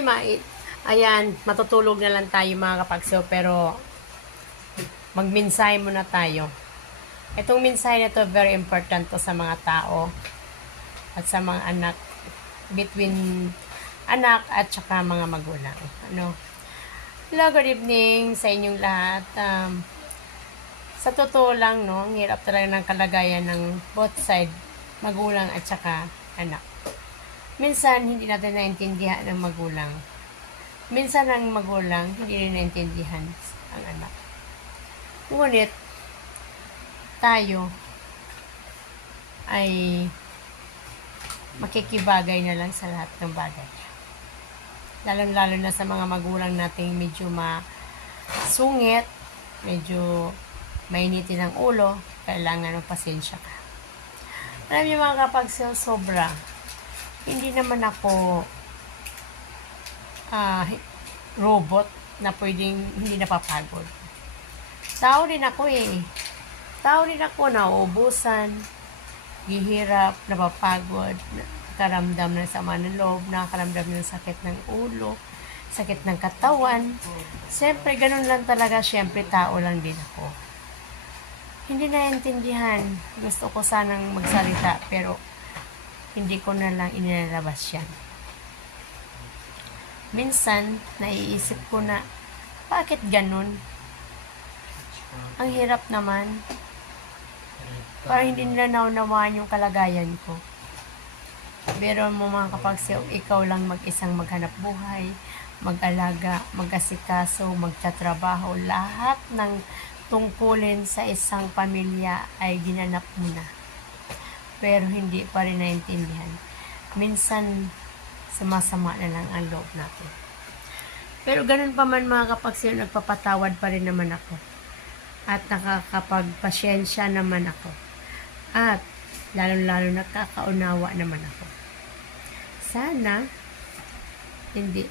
Ay, ma ayan, matutulog na lang tayo mga kapagso, pero magminsahe muna tayo. Itong mensahe na to very important to sa mga tao at sa mga anak between anak at saka mga magulang. Ano? Hello, good evening sa inyong lahat. Um, sa totoo lang, no, ang hirap talaga ng kalagayan ng both side, magulang at saka anak. Minsan, hindi natin naintindihan ng magulang. Minsan, ang magulang, hindi rin naintindihan ang anak. Ngunit, tayo ay makikibagay na lang sa lahat ng bagay. Lalo-lalo na sa mga magulang nating medyo masungit, medyo mainitin ang ulo, kailangan ng pasensya ka. Alam niyo mga kapag sobra, hindi naman ako ah, robot na pwedeng hindi napapagod. Tao din ako eh. Tao din ako, nauubusan, gihirap, napapagod, nakaramdam ng sama ng loob, nakakaramdam ng sakit ng ulo, sakit ng katawan. Siyempre, ganun lang talaga. Siyempre, tao lang din ako. Hindi naintindihan. Gusto ko sanang magsalita, pero hindi ko na lang inilalabas yan. Minsan, naiisip ko na, bakit ganun? Ang hirap naman. Para hindi nila naunawaan yung kalagayan ko. Pero mo mga kapagsiw, ikaw lang mag-isang maghanap buhay, mag-alaga, mag-asikaso, magtatrabaho, lahat ng tungkulin sa isang pamilya ay ginanap mo na. Pero hindi pa rin naintindihan. Minsan, sumasama na lang ang loob natin. Pero ganun pa man mga kapagsiw, nagpapatawad pa rin naman ako. At nakakapagpasyensya naman ako. At lalong-lalo nakakaunawa naman ako. Sana, hindi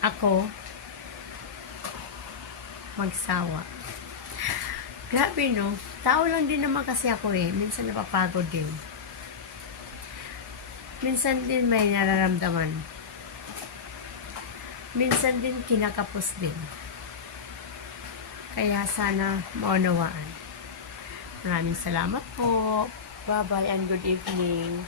ako magsawa. Grabe no, tao lang din naman kasi ako eh. Minsan napapagod din. Minsan din may nararamdaman. Minsan din kinakapos din. Kaya sana maunawaan. Maraming salamat po. Bye-bye and good evening.